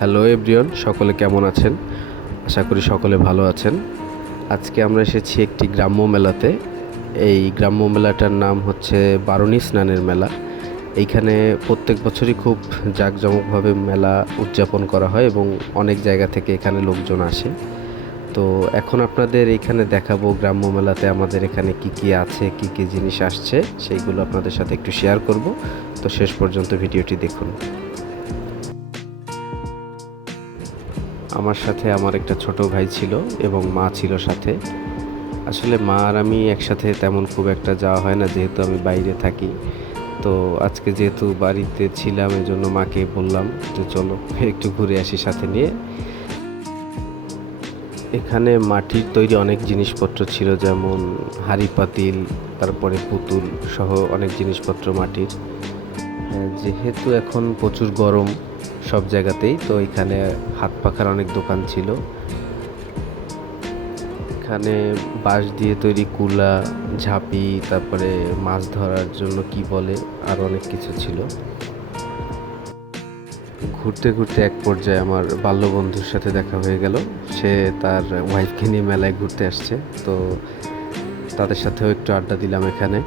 Hello everyone, সকলে কেমন আছেন? আশা করি সকলে ভালো আছেন। আজকে আমরা এসেছি একটি গ্রাম্য মেলাতে। এই গ্রাম্য মেলাটার নাম হচ্ছে বারুণী স্নানের মেলা। এইখানে প্রত্যেক বছরই খুব জাঁকজমকভাবে মেলা উদযাপন করা হয় এবং অনেক জায়গা থেকে এখানে লোকজন আসে। তো এখন আপনাদের এইখানে দেখাবো গ্রাম্য মেলাতে আমাদের এখানে কি কি আছে, কি কি জিনিস আসছে, সেইগুলো আপনাদের সাথে একটু শেয়ার করব। তো শেষ পর্যন্ত ভিডিওটি দেখুন। আমার সাথে আমার একটা ছোট ভাই ছিল এবং মা ছিল সাথে। আসলে মা আর আমি একসাথে তেমন খুব একটা যাওয়া হয় না, যেহেতু আমি বাইরে থাকি। তো আজকে যেহেতু বাড়িতে ছিলাম, এই জন্য মাকে বললাম যে চলো একটু ঘুরে আসি সাথে নিয়ে। এখানে মাটির তৈরি অনেক জিনিসপত্র ছিল, যেমন হাঁড়ি পাতিল, তারপরে পুতুল সহ অনেক জিনিসপত্র মাটির। যেহেতু এখন প্রচুর গরম সব জায়গাতেই, তো এখানে হাত পাখার অনেক দোকান ছিল। এখানে বাঁশ দিয়ে তৈরি কুলা, ঝাঁপি, তারপরে মাছ ধরার জন্য কি বলে, আর অনেক কিছু ছিল। ঘুরতে ঘুরতে এক পর্যায়ে আমার বাল্যবন্ধুর সাথে দেখা হয়ে গেল। সে তার ওয়াইফকে নিয়ে মেলায় ঘুরতে আসছে, তো তাদের সাথেও একটু আড্ডা দিলাম এখানে।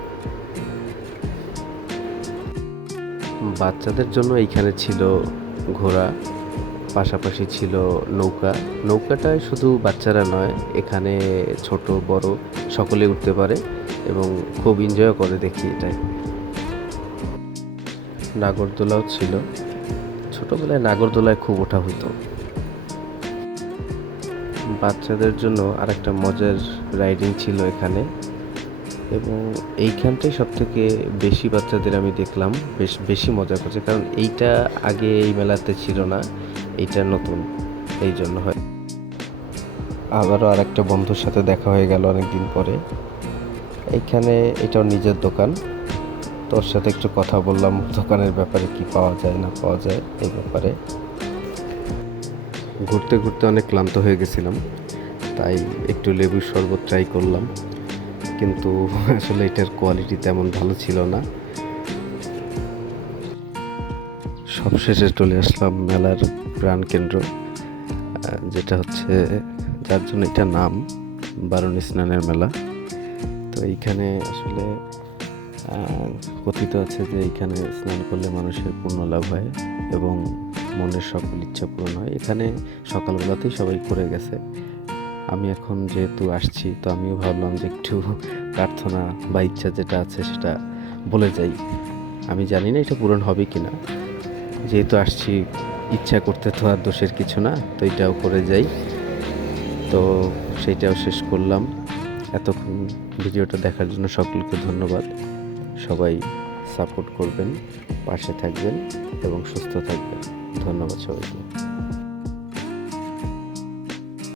বাচ্চাদের জন্য এইখানে ছিল ঘোড়া, পাশাপাশি ছিল নৌকা। নৌকাটায় শুধু বাচ্চারা নয়, এখানে ছোট বড় সকলে উঠতে পারে এবং খুব এনজয় করে দেখি এটাই। নাগরদোলাও ছিল। ছোটবেলায় নাগরদোলায় খুব ওঠা হতো। বাচ্চাদের জন্য আরেকটা মজার রাইডিং ছিল এখানে, এবং এইখানটাই সব থেকে বেশি বাচ্চাদের আমি দেখলাম বেশি মজা করছে, কারণ এইটা আগে এই মেলাতে ছিল না, এইটা নতুন, এই জন্য হয়। আবারও আরেকটা বন্ধুর সাথে দেখা হয়ে গেল অনেকদিন পরে। এইখানে এটাও নিজের দোকান। তোর সাথে একটু কথা বললাম দোকানের ব্যাপারে, কি পাওয়া যায় না পাওয়া যায় এই ব্যাপারে। ঘুরতে ঘুরতে অনেক ক্লান্ত হয়ে গেছিলাম, তাই একটু লেবুর শরবত ট্রাই করলাম, কিন্তু আসলে এটার কোয়ালিটি তেমন ভালো ছিল না। সবশেষে চলে আসলাম মেলার প্রাণকেন্দ্র, যেটা হচ্ছে, যার জন্য এটা নাম বারুণী স্নানের মেলা। তো এইখানে আসলে কথিত আছে যে এইখানে স্নান করলে মানুষের পুণ্য লাভ হয় এবং মনের সকল ইচ্ছা পূরণ হয়। এখানে সকালবেলাতেই সবাই করে গেছে। আমি এখন যেহেতু আসছি, তো আমিও ভাবলাম যে একটু প্রার্থনা বা ইচ্ছা যেটা আছে সেটা বলে যাই। আমি জানি না এটা পূরণ হবে কি না, যেহেতু আসছি ইচ্ছা করতে তো আর দোষের কিছু না, তো এটাও করে যাই। তো সেইটাও শেষ করলাম। এতক্ষণ ভিডিওটা দেখার জন্য সকলকে ধন্যবাদ। সবাই সাপোর্ট করবেন, পাশে থাকবেন এবং সুস্থ থাকবেন। ধন্যবাদ সবাইকে।